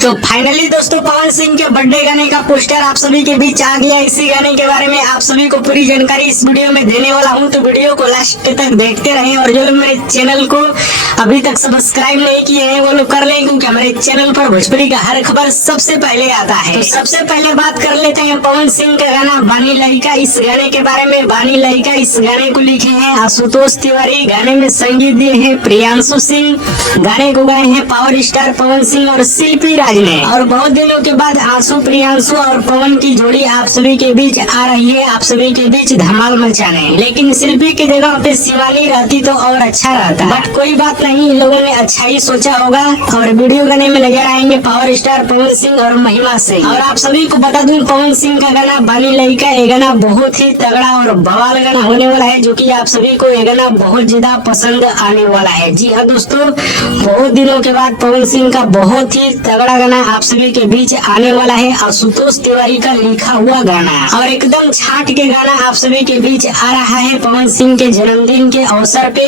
तो फाइनली दोस्तों पवन सिंह के बर्थडे गाने का पोस्टर आप सभी के बीच आ गया। इसी गाने के बारे में आप सभी को पूरी जानकारी इस वीडियो में देने वाला हूं, तो वीडियो को लास्ट तक देखते रहें। और जो लोग मेरे चैनल को अभी तक सब्सक्राइब नहीं किए हैं वो लोग कर लें, क्योंकि हमारे चैनल पर भोजपुरी का हर खबर सबसे पहले आता है। तो सबसे पहले बात कर लेते हैं पवन सिंह का गाना बानी लइका। इस गाने के बारे में बानी लइका इस गाने को लिखे हैं आशुतोष तिवारी, गाने में संगीत दिए हैं प्रियांशु सिंह, गाने को गाए हैं पावर स्टार पवन सिंह और शिल्पी राज ने। और बहुत दिनों के बाद आंसू प्रियांशु और पवन की जोड़ी आप सभी के बीच आ रही है, आप सभी के बीच धमाल मचाने। लेकिन शिल्पी की जगह पे शिवानी रहती तो और अच्छा रहता, बट कोई बात नहीं, इन लोगों ने अच्छा ही सोचा होगा। और वीडियो गाने में नजर आएंगे पावर स्टार पवन सिंह और महिमा सिंह। और आप सभी को बता दूं पवन सिंह का गाना बानी लइका ये गाना बहुत ही तगड़ा और बवाल गाना होने वाला है, जो कि आप सभी को ये गाना बहुत ज्यादा पसंद आने वाला है। जी हाँ दोस्तों, बहुत दिनों के बाद पवन सिंह का बहुत ही तगड़ा गाना आप सभी के बीच आने वाला है, आशुतोष तिवारी का लिखा हुआ गाना। और एकदम छाट के गाना आप सभी के बीच आ रहा है पवन सिंह के जन्मदिन के अवसर पे,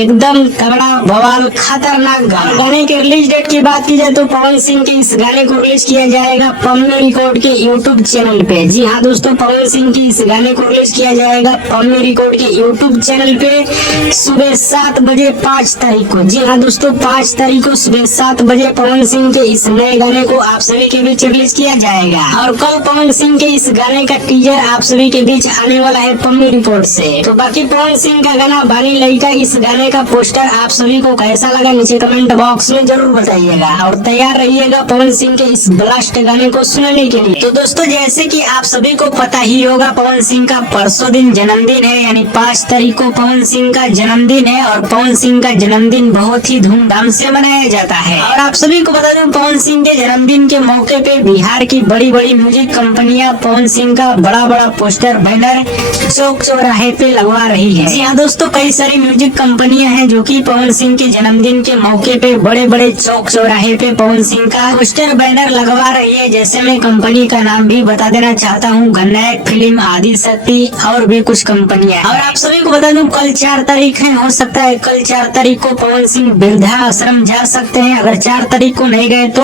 एकदम तगड़ा बवाल खतरनाक गाना। गाने के रिलीज डेट की बात की जाए तो पवन सिंह के इस गाने को रिलीज किया जाएगा पम्मी रिकॉर्ड के यूट्यूब चैनल पे। जी हाँ दोस्तों, पवन सिंह की इस गाने को रिलीज किया जाएगा पम्मी रिकॉर्ड के यूट्यूब चैनल पे सुबह 7 बजे 5 तारीख को। जी हाँ दोस्तों, 5 तारीख को सुबह 7 बजे पवन सिंह के इस नए गाने को आप सभी के बीच रिलीज किया जाएगा। और कल पवन सिंह के इस गाने का टीजर आप सभी के बीच आने वाला है पम्मी रिपोर्ट से। तो बाकी पवन सिंह का गाना बानी लइका इस गाने का पोस्टर आप सभी को कैसा लगा नीचे कमेंट बॉक्स में जरूर बताइएगा। और तैयार रहिएगा पवन सिंह के इस ब्लास्ट गाने को सुनने के लिए। तो दोस्तों, जैसे कि आप सभी को पता ही होगा पवन सिंह का परसों दिन जन्मदिन है, यानी 5 तारीख को पवन सिंह का जन्मदिन है। और पवन सिंह का जन्मदिन बहुत ही धूमधाम से मनाया जाता है। और आप सभी को बता दूं पवन सिंह के जन्मदिन के मौके पे बिहार की बड़ी बड़ी म्यूजिक कंपनियां पवन सिंह का बड़ा बड़ा पोस्टर बैनर चौक चौराहे पे लगवा रही है। जी हाँ दोस्तों, कई सारी म्यूजिक कंपनियां हैं जो कि पवन सिंह के जन्मदिन के मौके पे बड़े बड़े चौक चौराहे पे पवन सिंह का पोस्टर बैनर लगवा रही है। जैसे मैं कंपनी का नाम भी बता देना चाहता हूँ, गन्नायक फिल्म, आदि शक्ति और भी कुछ कंपनियां। और आप सभी को बता दूं कल 4 तारीख है, हो सकता है कल 4 तारीख को पवन सिंह वृद्धा आश्रम जा सकते हैं। अगर 4 तारीख को नहीं गए तो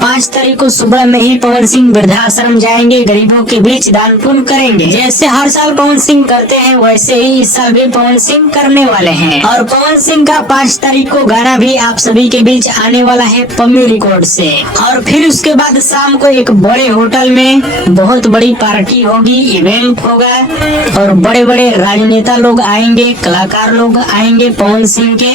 5 तारीख को सुबह में ही पवन सिंह वृद्धाश्रम जाएंगे, गरीबों के बीच दान पुण्य करेंगे। जैसे हर साल पवन सिंह करते हैं वैसे ही इस साल भी पवन सिंह करने वाले हैं। और पवन सिंह का 5 तारीख को गाना भी आप सभी के बीच आने वाला है पम्मी रिकॉर्ड से। और फिर उसके बाद शाम को एक बड़े होटल में बहुत बड़ी पार्टी होगी, इवेंट होगा और बड़े बड़े राजनेता लोग आएंगे, कलाकार लोग आएंगे पवन सिंह के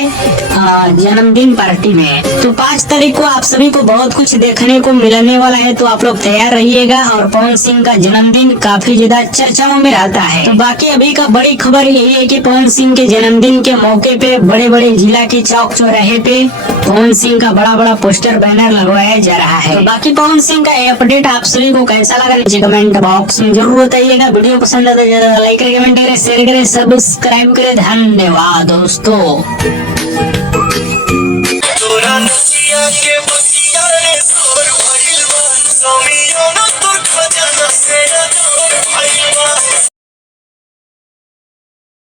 जन्मदिन पार्टी में। तो 5 तारीख को आप सभी को बहुत कुछ देखने को मिलने वाला है, तो आप लोग तैयार रहिएगा। और पवन सिंह का जन्मदिन काफी ज्यादा चर्चाओं में रहता है। तो बाकी अभी का बड़ी खबर यही है कि पवन सिंह के जन्मदिन के मौके पे बड़े बड़े जिला के चौक चौराहे पे पवन सिंह का बड़ा बड़ा पोस्टर बैनर लगवाया जा रहा है। तो बाकी पवन सिंह का अपडेट आप सभी को कैसा लगा नीचे कमेंट बॉक्स में जरूर बताइएगा। वीडियो पसंद आता है लाइक करें, कमेंट करें, शेयर करें, सब्सक्राइब करें। धन्यवाद दोस्तों।